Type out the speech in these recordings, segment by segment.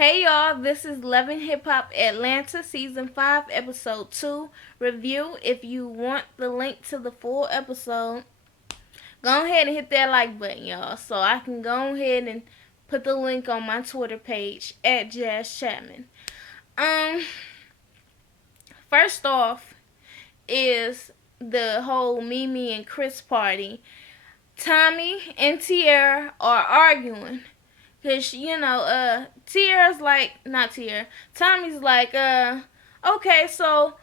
Hey y'all, this is Loving Hip Hop Atlanta Season 5 Episode 2 review. If you want the link to the full episode, go ahead and hit that like button, y'all, so I can go ahead and put the link on my Twitter page at Jazz Chapman. First off is the whole Mimi and Chris party. Tommy and Tierra are arguing. Cause Tierra's like, not Tierra. Tommy's like, okay, so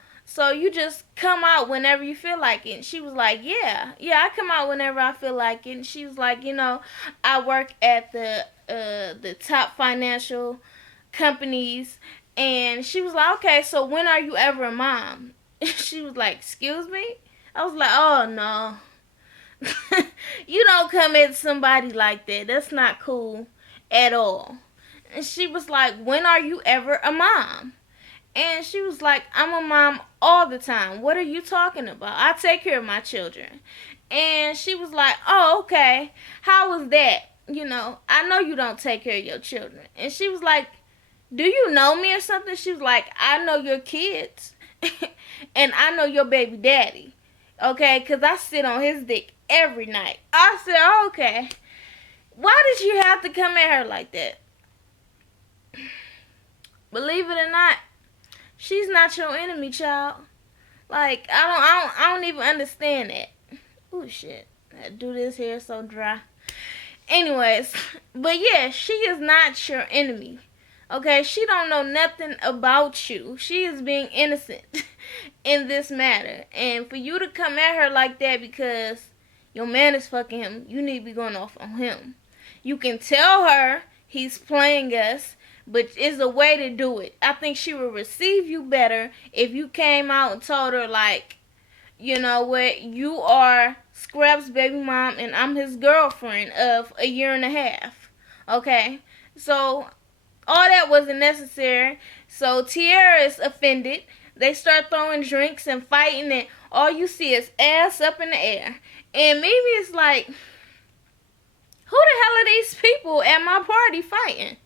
you just come out whenever you feel like it. And she was like, yeah, I come out whenever I feel like it. And she was like, I work at the top financial companies. And she was like, okay, so when are you ever a mom? She was like, excuse me? I was like, oh no. You don't come at somebody like that. That's not cool at all. And she was like, when are you ever a mom? And she was like, I'm a mom all the time. What are you talking about? I take care of my children. And she was like, oh, okay. How was that? I know you don't take care of your children. And she was like, do you know me or something? She was like, I know your kids. And I know your baby daddy. Okay? Because I sit on his dick every night. I said, oh, okay. Why did you have to come at her like that? Believe it or not, she's not your enemy, child. Like, I don't even understand that. Ooh, shit. I do this hair so dry. Anyways, but yeah, she is not your enemy. Okay, she don't know nothing about you. She is being innocent in this matter. And for you to come at her like that because your man is fucking him, you need to be going off on him. You can tell her he's playing us, but it's a way to do it. I think she would receive you better if you came out and told her, like, you know what, you are Scrap's baby mom and I'm his girlfriend of a year and a half. Okay? So, all that wasn't necessary. So, Tierra is offended. They start throwing drinks and fighting, and all you see is ass up in the air. And Mimi is like, who the hell are these people at my party fighting?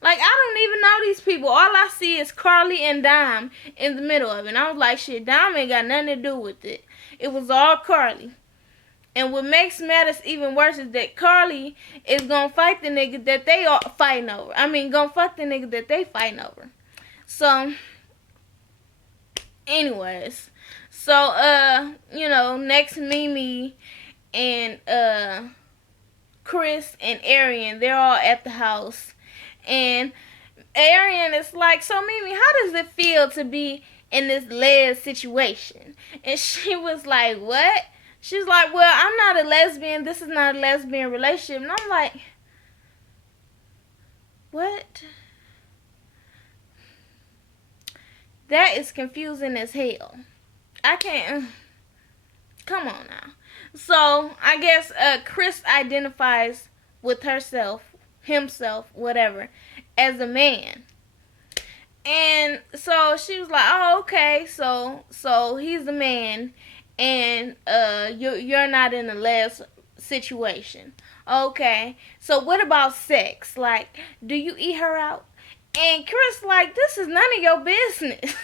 Like, I don't even know these people. All I see is Carly and Dime in the middle of it. And I was like, shit, Dime ain't got nothing to do with it. It was all Carly. And what makes matters even worse is that Carly is gonna fight the nigga that they are fighting over. I mean, gonna fuck the nigga that they fighting over. So, anyways. So, next Mimi and, Chris and Arian, they're all at the house. And Arian is like, so Mimi, how does it feel to be in this lead situation? And she was like, what? She was like, well, I'm not a lesbian. This is not a lesbian relationship. And I'm like, what? That is confusing as hell. I can't. Come on now. So, I guess Chris identifies with himself, whatever, as a man. And so she was like, oh, okay, so he's a man, and you're not in a les situation. Okay, so what about sex? Like, do you eat her out? And Chris like, this is none of your business.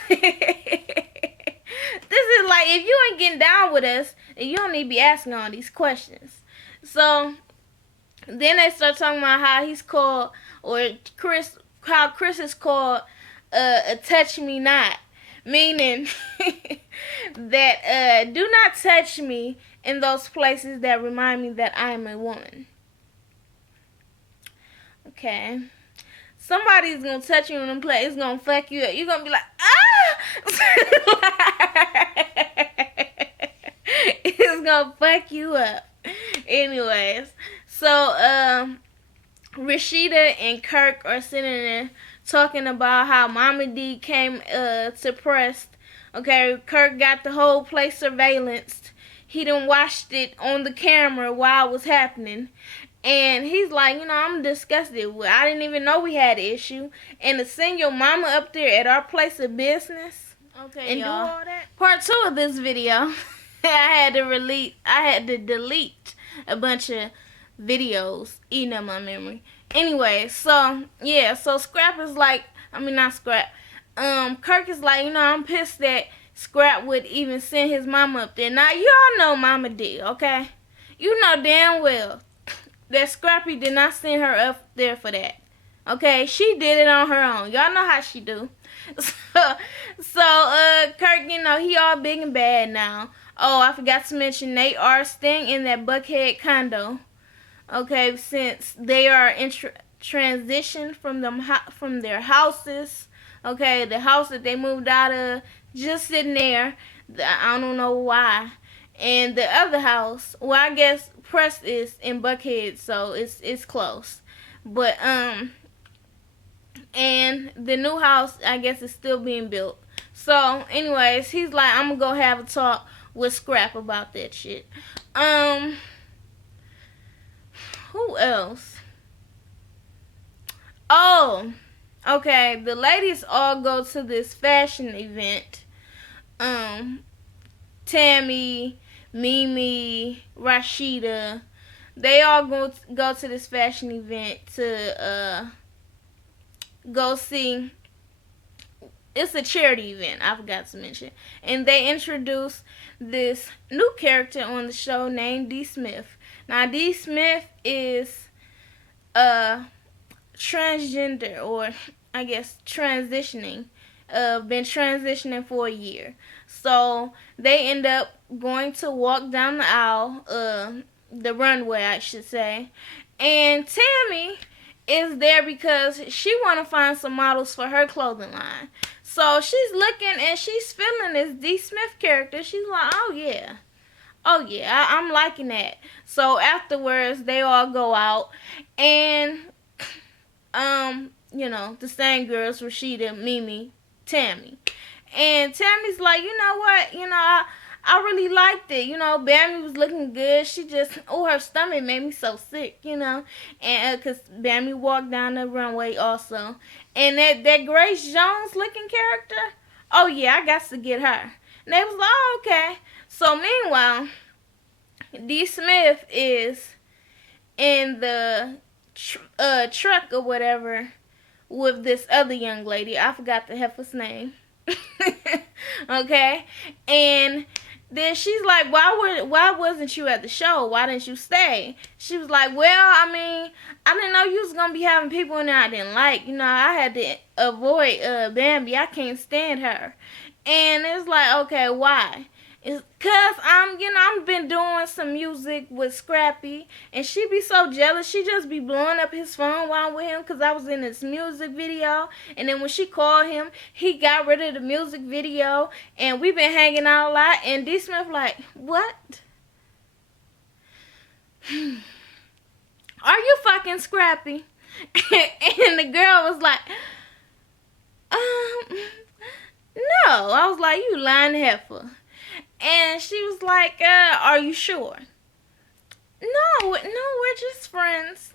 This is like, if you ain't getting down with us, then you don't need to be asking all these questions. So then they start talking about how he's called, or how Chris is called a touch me not. Meaning that do not touch me in those places that remind me that I am a woman. Okay. Somebody's gonna touch you in them places, it's gonna fuck you up. You're gonna be like, it's gonna fuck you up. Anyways, so Rashida and Kirk are sitting there talking about how Mama D came suppressed. Okay, Kirk got the whole place surveillanced. He done watched it on the camera while it was happening. And he's like, I'm disgusted. I didn't even know we had an issue. And to send your mama up there at our place of business, okay, and y'all, do all that. Part 2 of this video, I had to delete a bunch of videos eating up my memory. Anyway, so yeah, so Scrap is like, I mean not Scrap. Kirk is like, I'm pissed that Scrap would even send his mama up there. Now you all know Mama did, okay? You know damn well that Scrappy did not send her up there for that. Okay, she did it on her own. Y'all know how she do. So Kirk, he all big and bad now. Oh, I forgot to mention they are staying in that Buckhead condo. Okay, since they are in transition from their houses. Okay, the house that they moved out of, just sitting there. I don't know why. And the other house, well, I guess Press is in Buckhead, so it's close. But and the new house, I guess, is still being built. So, anyways, he's like, I'm gonna go have a talk with Scrap about that shit. Who else? Oh, okay. The ladies all go to this fashion event. Tammy, Mimi, Rashida, they all go to this fashion event to go see. It's a charity event, I forgot to mention. And they introduced this new character on the show named D. Smith. Now, D. Smith is transgender, or I guess transitioning. Been transitioning for a year. So they end up going to walk down the aisle, the runway, I should say. And Tammy is there because she want to find some models for her clothing line. So she's looking and she's feeling this D. Smith character. She's like, oh yeah, I'm liking that. So afterwards, they all go out and the same girls, Rashida, Mimi, Tammy. And Tammy's like, you know what? I really liked it. Bambi was looking good. She just, her stomach made me so sick, And because Bambi walked down the runway also. And that Grace Jones looking character, oh yeah, I got to get her. And they was like, oh, okay. So meanwhile, D. Smith is in the truck or whatever with this other young lady. I forgot the heifer's name. Okay, and then she's like, why wasn't you at the show? Why didn't you stay? She was like, well, I mean, I didn't know you was gonna be having people in there I didn't like. I had to avoid Bambi. I can't stand her. And it's like, okay, why? It's cause I've been doing some music with Scrappy, and she be so jealous. She just be blowing up his phone while I'm with him, cause I was in this music video, and then when she called him, he got rid of the music video, and we've been hanging out a lot. And D. Smith like, what? Are you fucking Scrappy? And the girl was like, no. I was like, you lying heifer. And she was like, are you sure? No, we're just friends.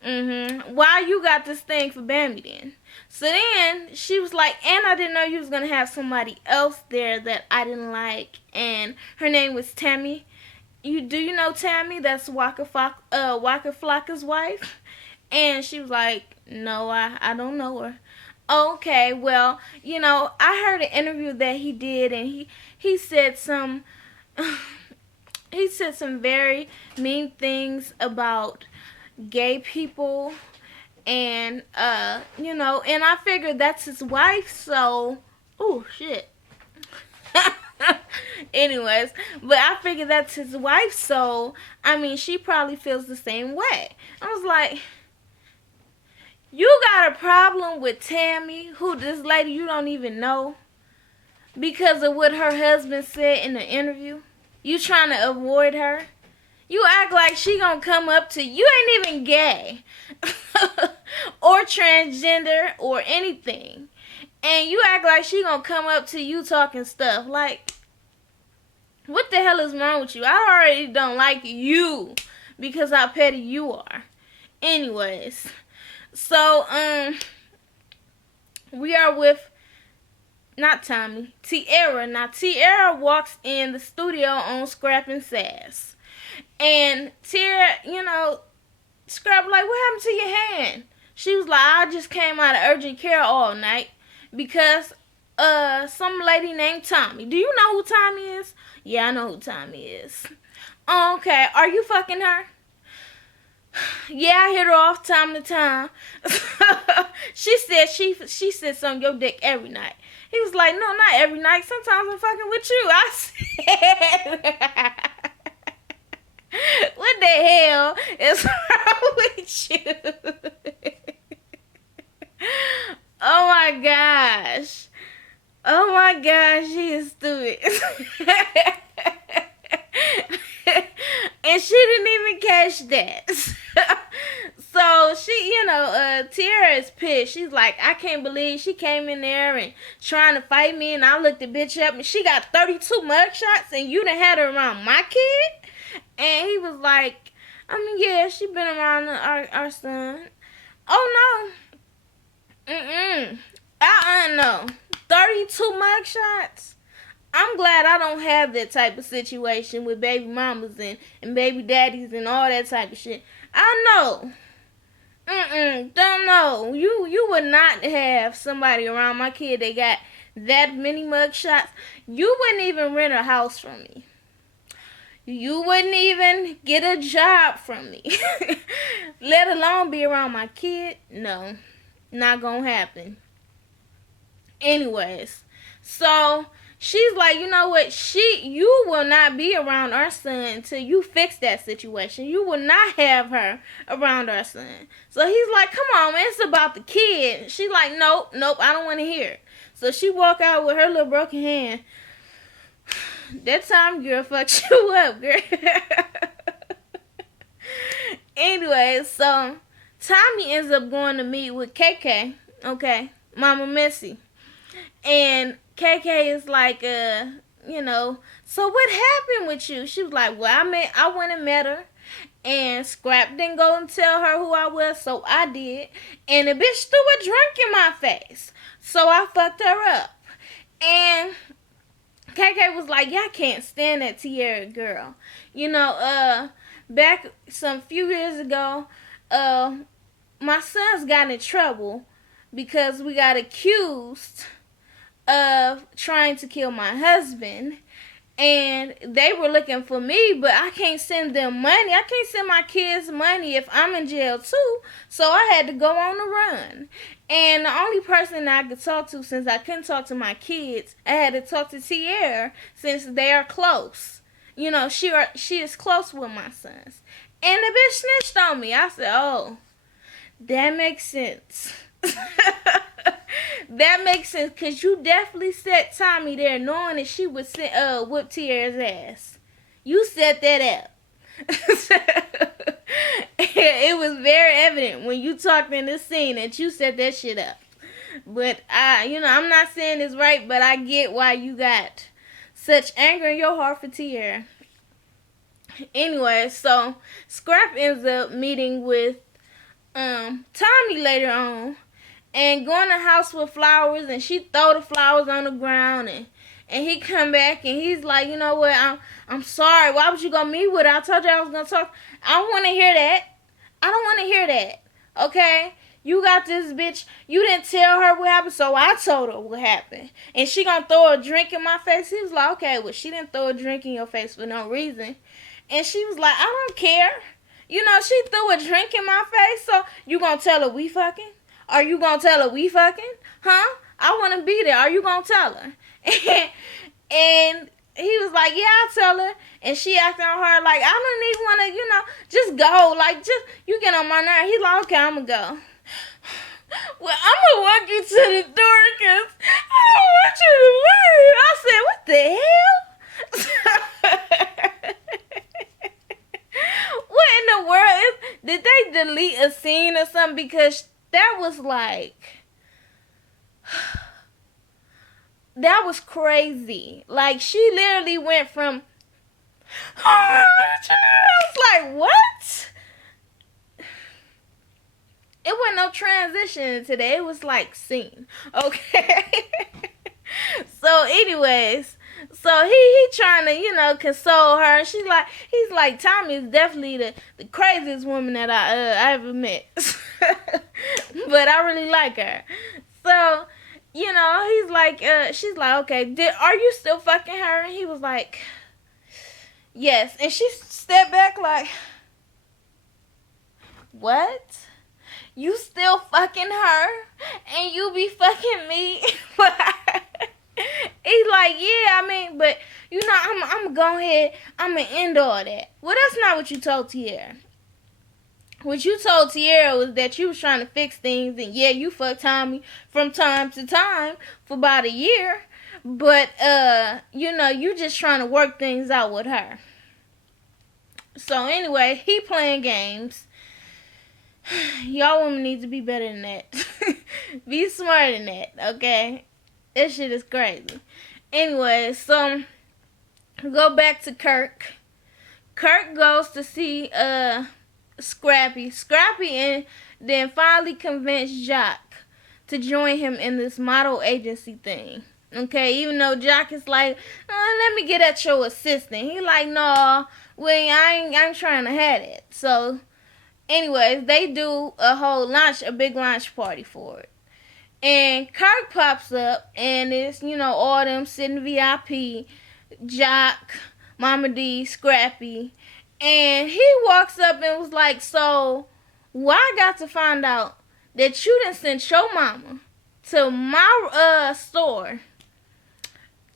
Why you got this thing for Bambi then? So then she was like, and I didn't know you was going to have somebody else there that I didn't like. And her name was Tammy. Do you know Tammy? That's Waka Flocka's wife. And she was like, no, I don't know her. Okay, well, I heard an interview that he did, and he said some very mean things about gay people, and and I figured that's his wife, so oh shit. Anyways, but I figured that's his wife, so I mean she probably feels the same way. I was like, you got a problem with Tammy, who this lady you don't even know, because of what her husband said in the interview? You trying to avoid her? You act like she gonna come up to you. Ain't even gay or transgender or anything, and you act like she gonna come up to you talking stuff like, what the hell is wrong with you? I already don't like you because how petty you are. Anyways. So, we are with, not Tommy, Tierra. Now, Tierra walks in the studio on Scrap and Sass. And Tierra, Scrap like, what happened to your hand? She was like, I just came out of urgent care all night because some lady named Tommy. Do you know who Tommy is? Yeah, I know who Tommy is. Okay, are you fucking her? Yeah, I hit her off time to time. she said something your dick every night. He was like, no, not every night. Sometimes I'm fucking with you. I said, what the hell is wrong with you? Oh my gosh. Oh my gosh, she is stupid. And she didn't even catch that. So she, Tiara is pissed. She's like, I can't believe she came in there and trying to fight me, and I looked the bitch up, and she got 32 mugshots, and you done had her around my kid? And he was like, I mean, yeah, she been around our son. Oh, no. No. 32 mugshots? I'm glad I don't have that type of situation with baby mamas and baby daddies and all that type of shit. I know. Don't know. You would not have somebody around my kid that got that many mugshots. You wouldn't even rent a house from me. You wouldn't even get a job from me. Let alone be around my kid. No. Not gonna happen. Anyways. So she's like, you know what? You will not be around our son until you fix that situation. You will not have her around our son. So he's like, come on, man, it's about the kid. She's like, nope, I don't want to hear it. So she walk out with her little broken hand. That time, girl, fucked you up, girl. Anyway, so Tommy ends up going to meet with KK, okay, Mama Missy. And KK is like, so what happened with you? She was like, well, I went and met her. And Scrap didn't go and tell her who I was, so I did. And the bitch threw a drink in my face. So I fucked her up. And KK was like, yeah, I can't stand that Tiara girl. Back some few years ago, my sons got in trouble because we got accused of trying to kill my husband, and they were looking for me, but I can't send them money. I can't send my kids money if I'm in jail too, so I had to go on the run. And the only person I could talk to, since I couldn't talk to my kids, I had to talk to Tiara, since they are close. She is close with my sons. And the bitch snitched on me. I said, oh, that makes sense. That makes sense, because you definitely set Tommy there knowing that she would whip Tiara's ass. You set that up. It was very evident when you talked in this scene that you set that shit up. But I'm not saying it's right, but I get why you got such anger in your heart for Tiara. Anyway, so Scrap ends up meeting with Tommy later on, and going to the house with flowers, and she throw the flowers on the ground, and he come back, and he's like, you know what, I'm sorry, why would you go meet with her? I told you I was going to talk. I don't want to hear that. I don't want to hear that, okay? You got this bitch, you didn't tell her what happened, so I told her what happened. And she gonna throw a drink in my face? He was like, okay, well, she didn't throw a drink in your face for no reason. And she was like, I don't care. She threw a drink in my face, so you gonna tell her we fucking? Are you gonna tell her we fucking? Huh? I want to be there. Are you gonna tell her? And he was like, yeah, I'll tell her. And she acting on her like, I don't even want to, just go. Like, just, you get on my nerve. He's like, okay, I'm gonna go. Well, I'm gonna walk you to the door because I don't want you to leave. I said, what the hell? What in the world? Did they delete a scene or something? Because that was like, that was crazy. Like, she literally went from, I was like, what? It wasn't no transition today. It was like scene. Okay. So anyways, So he trying to, console her. He's like, Tommy is definitely the craziest woman that I ever met. But I really like her. So, he's like, she's like, okay, are you still fucking her? And he was like, yes. And she stepped back like, what? You still fucking her? And you be fucking me? He's like, yeah, I mean, but, I'm going to go ahead, I'm going to end all that. Well, that's not what you told Tierra. What you told Tierra was that you was trying to fix things, and yeah, you fucked Tommy from time to time for about a year, but, you just trying to work things out with her. So, anyway, he playing games. Y'all women need to be better than that. Be smarter than that, okay? That shit is crazy. Anyway, so go back to Kirk. Kirk goes to see Scrappy. Scrappy and then finally convinced Jock to join him in this model agency thing. Okay, even though Jock is like, let me get at your assistant. He like, no, I ain't trying to have it. So, anyways, they do a big launch party for it. And Kirk pops up, and it's, all them sitting VIP, Jock, Mama D, Scrappy. And he walks up and was like, so, I got to find out that you done sent your mama to my store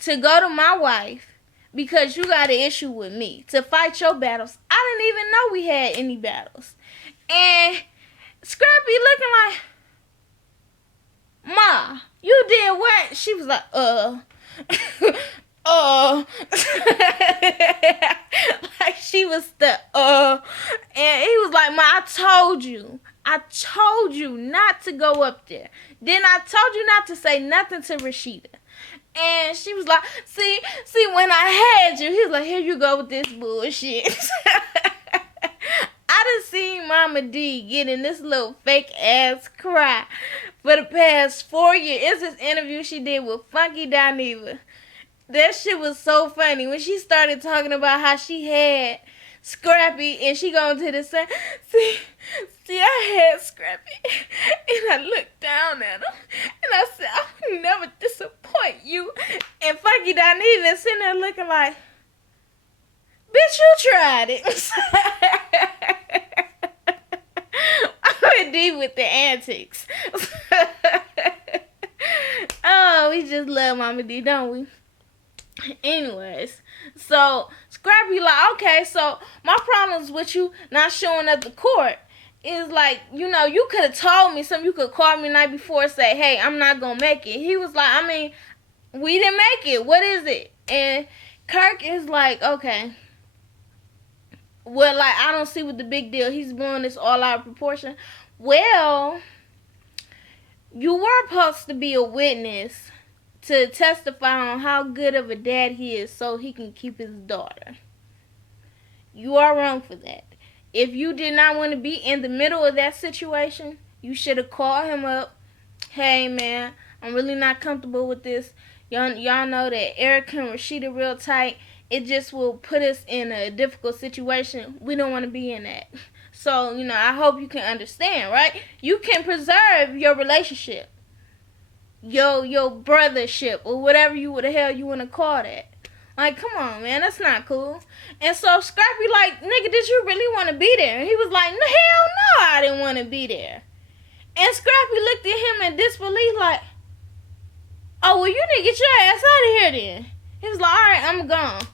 to go to my wife because you got an issue with me, to fight your battles. I didn't even know we had any battles. And Scrappy looking like, Ma, you did what? She was like, like she was and he was like, Ma, I told you not to go up there. Then I told you not to say nothing to Rashida. And she was like, see, when I had you, he was like, here you go with this bullshit. I done seen Mama D getting this little fake ass cry for the past 4 years. It's this interview she did with Funky Dineva. That shit was so funny when she started talking about how she had Scrappy and she going to the sun. See, I had Scrappy and I looked down at him and I said, I will never disappoint you. And Funky Dineva sitting there looking like, bitch, you tried it. I'm in deep with the antics. Oh, we just love Mama D, don't we? Anyways, so Scrappy like, okay, so my problems with you not showing up to court is like, you could have told me something. You could call me the night before and say, hey, I'm not gonna make it. He was like, I mean, we didn't make it. What is it? And Kirk is like, okay. Well, like, I don't see what the big deal. He's blowing this all out of proportion. Well, you were supposed to be a witness to testify on how good of a dad he is so he can keep his daughter. You are wrong for that. If you did not want to be in the middle of that situation, you should have called him up. Hey, man, I'm really not comfortable with this. Y'all know that Erica and Rashida real tight. It just will put us in a difficult situation. We don't want to be in that. So, I hope you can understand, right? You can preserve your relationship. Your brothership, or whatever the hell you want to call that. Like, come on, man, that's not cool. And so Scrappy like, nigga, did you really want to be there? And he was like, hell no, I didn't want to be there. And Scrappy looked at him in disbelief like, oh, well, you need to get your ass out of here then. He was like, all right, I'm gone.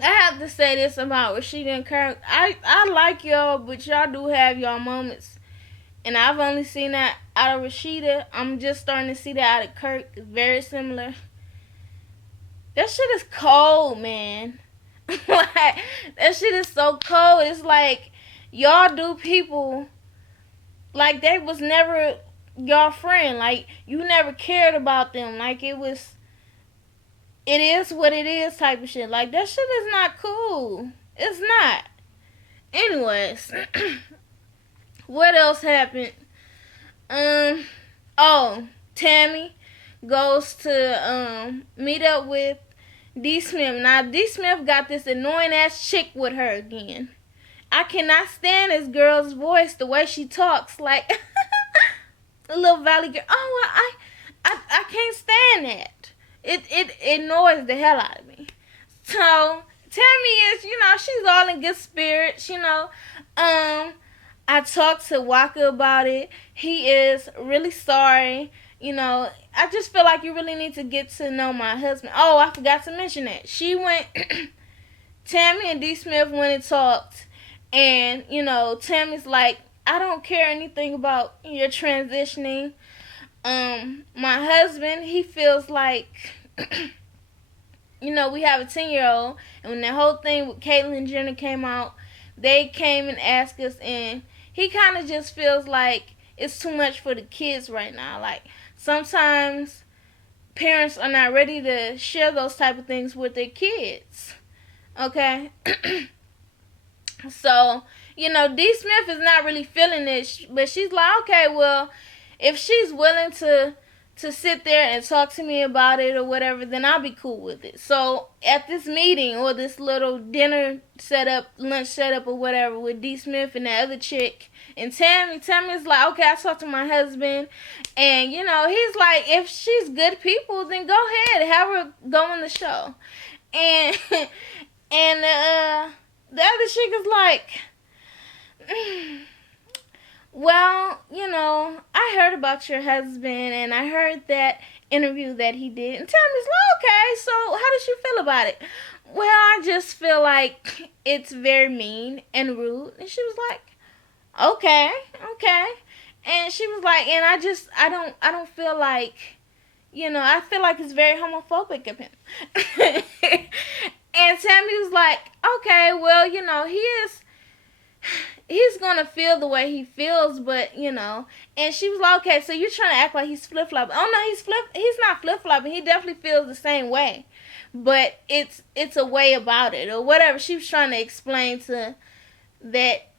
I have to say this about Rashida and Kirk. I like y'all, but y'all do have y'all moments. And I've only seen that out of Rashida. I'm just starting to see that out of Kirk. It's very similar. That shit is cold, man. Like, that shit is so cold. It's like, y'all do people like they was never your friend. Like, you never cared about them. Like, it is what it is type of shit. Like, that shit is not cool. It's not. Anyways. What else happened? Tammy goes to meet up with D Smith. Now D Smith got this annoying ass chick with her again. I cannot stand this girl's voice, the way she talks, like a little valley girl. Oh, I can't stand that. It annoys the hell out of me. So Tammy is, she's all in good spirits. I talked to Waka about it. He is really sorry. I just feel like you really need to get to know my husband. Oh, I forgot to mention that. Tammy and D Smith went and talked. And, Tammy's like, I don't care anything about your transitioning. My husband, he feels like, we have a 10-year-old. And when the whole thing with Caitlyn Jenner came out, they came and asked us. And he kind of just feels like it's too much for the kids right now. Like, sometimes parents are not ready to share those type of things with their kids. Okay? So, D. Smith is not really feeling it, but she's like, okay, well, if she's willing to sit there and talk to me about it or whatever, then I'll be cool with it. So, at this meeting or this little dinner setup, lunch setup or whatever with D. Smith and that other chick and Tammy's like, okay, I talked to my husband, and, he's like, if she's good people, then go ahead, have her go on the show. And, the other chick is like, well, I heard about your husband, and I heard that interview that he did. And Tammy's like, okay, so how did you feel about it? Well, I just feel like it's very mean and rude. And she was like, okay. And she was like, and I don't feel like, I feel like it's very homophobic of him. And Tammy was like, okay, well, he's gonna feel the way he feels, but, and she was like, okay, so you're trying to act like he's flip-flopping. Oh, no, he's not flip-flopping. He definitely feels the same way, but it's a way about it, or whatever. She was trying to explain to that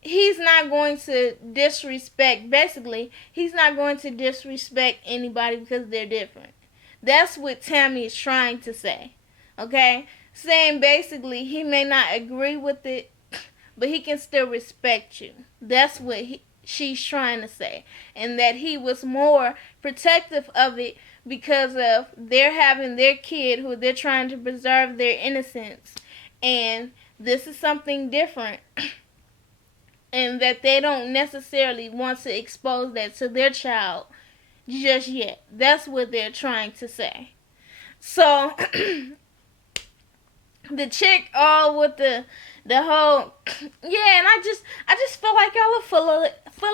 he's not going to disrespect, basically, he's not going to disrespect anybody because they're different. That's what Tammy is trying to say. Okay? Saying basically he may not agree with it, but he can still respect you. That's what she's trying to say. And that he was more protective of it because of they're having their kid who they're trying to preserve their innocence. And this is something different. And that they don't necessarily want to expose that to their child just yet. That's what they're trying to say. So the chick all with the whole, yeah, and I just feel like y'all are full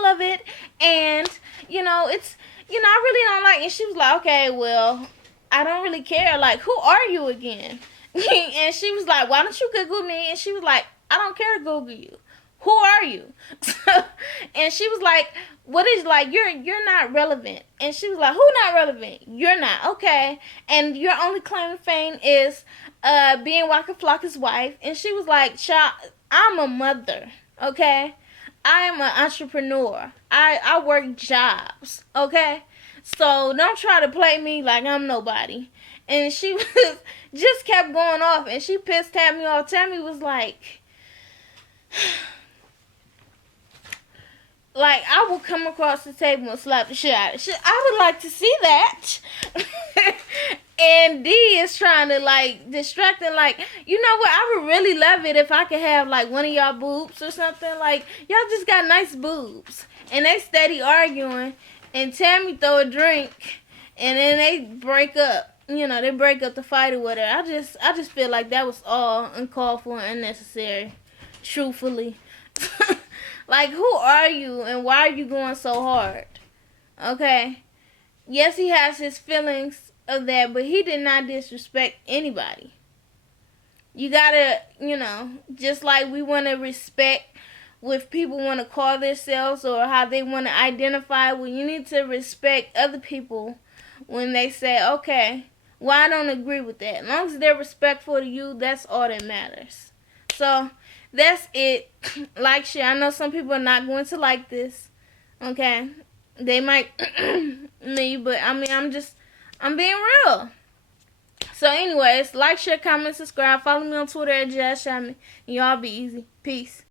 of it, and it's, I really don't like. And she was like, okay, well, I don't really care. Like, who are you again? And she was like, why don't you Google me? And she was like, I don't care to Google you. Who are you? And she was like, what is, like, you're not relevant. And she was like, who not relevant? You're not. Okay. And your only claim to fame is being Waka Flocka's wife. And she was like, child, I'm a mother. Okay. I am an entrepreneur. I work jobs. Okay. So don't try to play me like I'm nobody. And she was just kept going off, and she pissed Tammy off. Tammy was like, like, I will come across the table and slap the shit out of it. I would like to see that. And D is trying to, like, distract and, like, you know what? I would really love it if I could have, like, one of y'all boobs or something. Like, y'all just got nice boobs. And they steady arguing. And Tammy throw a drink. And then they break up. They break up the fight or whatever. I just feel like that was all uncalled for and unnecessary. Truthfully. Like, who are you and why are you going so hard? Okay. Yes, he has his feelings of that, but he did not disrespect anybody. You gotta, just like we want to respect what people want to call themselves or how they want to identify, well, you need to respect other people when they say, okay, well, I don't agree with that. As long as they're respectful to you, that's all that matters. So, that's it. Like shit. I know some people are not going to like this. Okay? They might me, but I mean, I'm being real. So, anyways, like, share, comment, subscribe. Follow me on Twitter at JazzShammy. And y'all be easy. Peace.